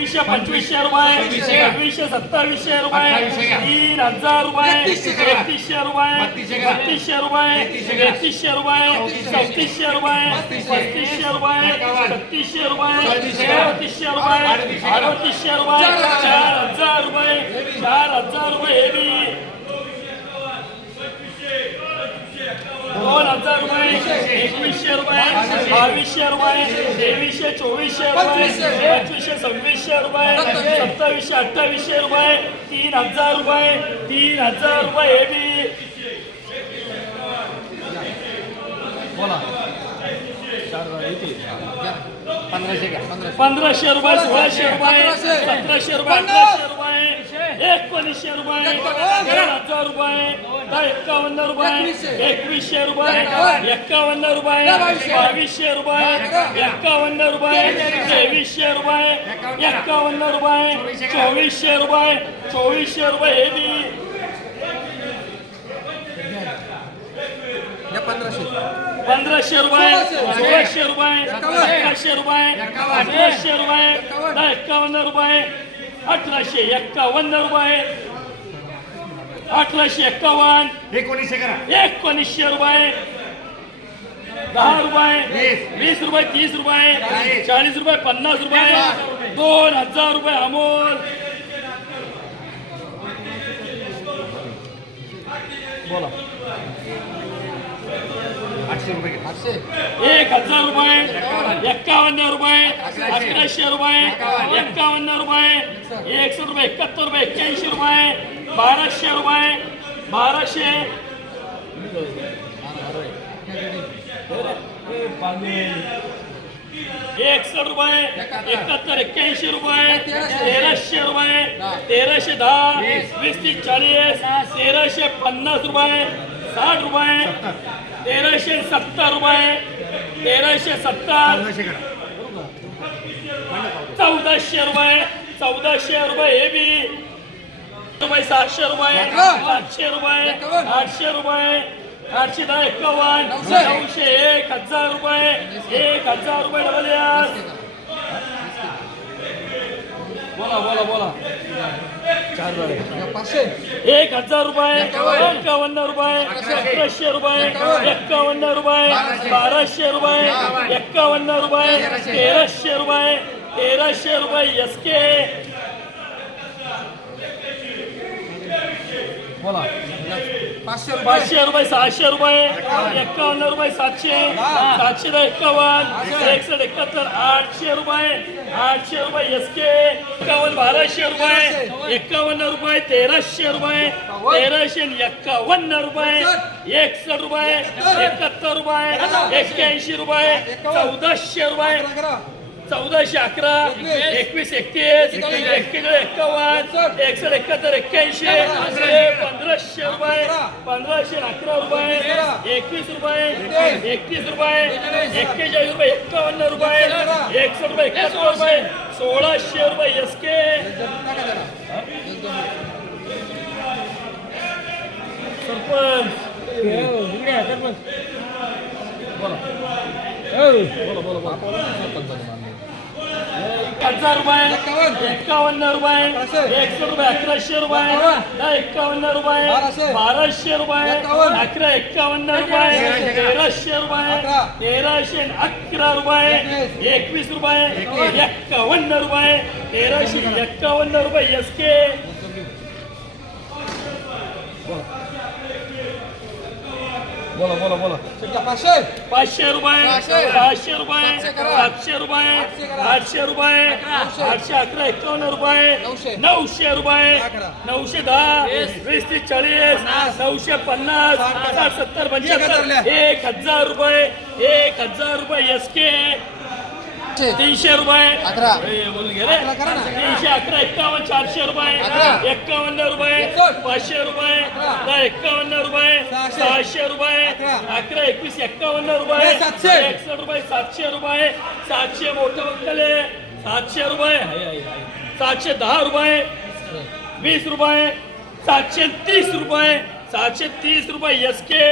वीसशे पंचवीसशे रुपये सव्वीसशे सत्तावीसशे रुपये तीन हजार रुपये एकतीसशे रुपये बत्तीसशे रुपये एकतीसशे रुपये चौतीसशे. रुपये पस्तीसशे रुपये छत्तीसशे रुपये चौतीसशे रुपये अडतीसशे रुपये चार हजार. रुपये चार हजार रुपये हे दोन हजार रुपये एकवीसशे रुपये बावीसशे रुपये तेवीसशे चोवीसशे रुपये पंचवीसशे सव्वीसशे रुपये सत्तावीसशे अठ्ठावीसशे रुपये तीन हजार रुपये तीन हजार रुपये हे बी. पंधराशे रुपये सोळाशे रुपये सतराशे रुपये अठराशे रुपये एकोणीसशे रुपये हजार रुपये. एक्कावन्न रुपये एकवीसशे. रुपये एक्कावन्न रुपये बावीसशे. रुपये एक्कावन्न रुपये तेवीसशे रुपये एक्कावन्न रुपये चोवीसशे. रुपये चोवीसशे रुपये हे बी पंधराशे. रुपये सोळाशे. रुपये अठराशे रुपये अठराशे रुपये एक्कावन्न रुपये अठराशे एक्कावन्न रुपये. अठराशे एक्कावन्न एकोणीसशे करा. एकोणीसशे रुपये. दहा रुपये. वीस. रुपये तीस रुपये. चाळीस. रुपये पन्नास रुपये. दोन हजार रुपये अमोल. आठशे रुपये. एक हजार रुपये एक्कावन्न रुपये अकराशे. रुपये एक्कावन्न रुपये एकशे रुपये एकाहत्तर रुपये एक्क्याऐंशी रुपये बाराशे रुपये बाराशे. एकसष्ट रुपये एकाहत्तर. एक्क्याऐंशी रुपये तेराशे. रुपये तेराशे दहा वीस. तीस चाळीस तेराशे पन्नास रुपये साठ रुपये तेराशे सत्तर रुपये तेराशे सत्तर चौदाशे रुपये चौदाशे रुपये हे बी. रुपये सातशे रुपये सातशे रुपये आठशे रुपये आठशे दहा एक्कावन्न नऊशे. एक हजार रुपये एक हजार रुपये डबल बोला बोला बोला. एक हजार रुपये एक्कावन्न रुपये अकराशे. रुपये एक्कावन्न रुपये बाराशे. रुपये एक्कावन्न रुपये तेराशे. रुपये तेराशे रुपये एस के पाचशे रुपये. सहाशे रुपये एक्कावन्न रुपये सातशे सातशे दहा एक्कावन्न एकसष्ट एकाहत्तर आठशे रुपये आठशे रुपये एस के एक्कावन्न बाराशे रुपये एक्कावन्न रुपये तेराशे रुपये तेराशे आणि एक्कावन्न रुपये एकसष्ट रुपये एकाहत्तर रुपये एक्क्याऐंशी रुपये चौदाशे रुपये चौदाशे अकरा एकवीस. एकतीस एक्केचाळीस एक्कावन्न एकसष्ट. एकाहत्तर एक्क्याऐंशी पंधराशे रुपये पंधराशे अकरा रुपये एकवीस रुपये एकतीस. रुपये एक्केचाळीस रुपये एक्कावन्न रुपये एकसष्ट. रुपये एकाहत्तर रुपये सोळाशे रुपये एस के सरपंच. हजार रुपये एक्कावन्न रुपये एकशे रुपये अकराशे रुपये दहा एक्कावन्न रुपये बाराशे. रुपये अकरा एक्कावन्न रुपये तेराशे रुपये तेराशे अकरा रुपये एकवीस. रुपये एक्कावन्न रुपये तेराशे एक्कावन्न रुपये एस के. पाचशे. रुपये सहाशे रुपये सातशे रुपये आठशे रुपये आठशे अकरा एकावन्न रुपये नऊशे. रुपये नऊशे दहा वीस. तीस चाळीस नऊशे पन्नास साठ सत्तर पंच्याहत्तर. एक हजार रुपये एक हजार रुपये एस के तीनशे. रुपये. तीनशे अकरा एक्कावन्न चारशे रुपये. अकरा. एक्कावन्न रुपये. पाचशे रुपये दहा एक्कावन्न रुपये सहाशे. रुपये अकरा. एकवीस एक्कावन्न रुपये सातशे. एकसष्ट रुपये सातशे रुपये सातशे मोठं बंकले सातशे रुपये. सातशे दहा रुपये वीस रुपये सातशे तीस रुपये सातशे तीस रुपये एस के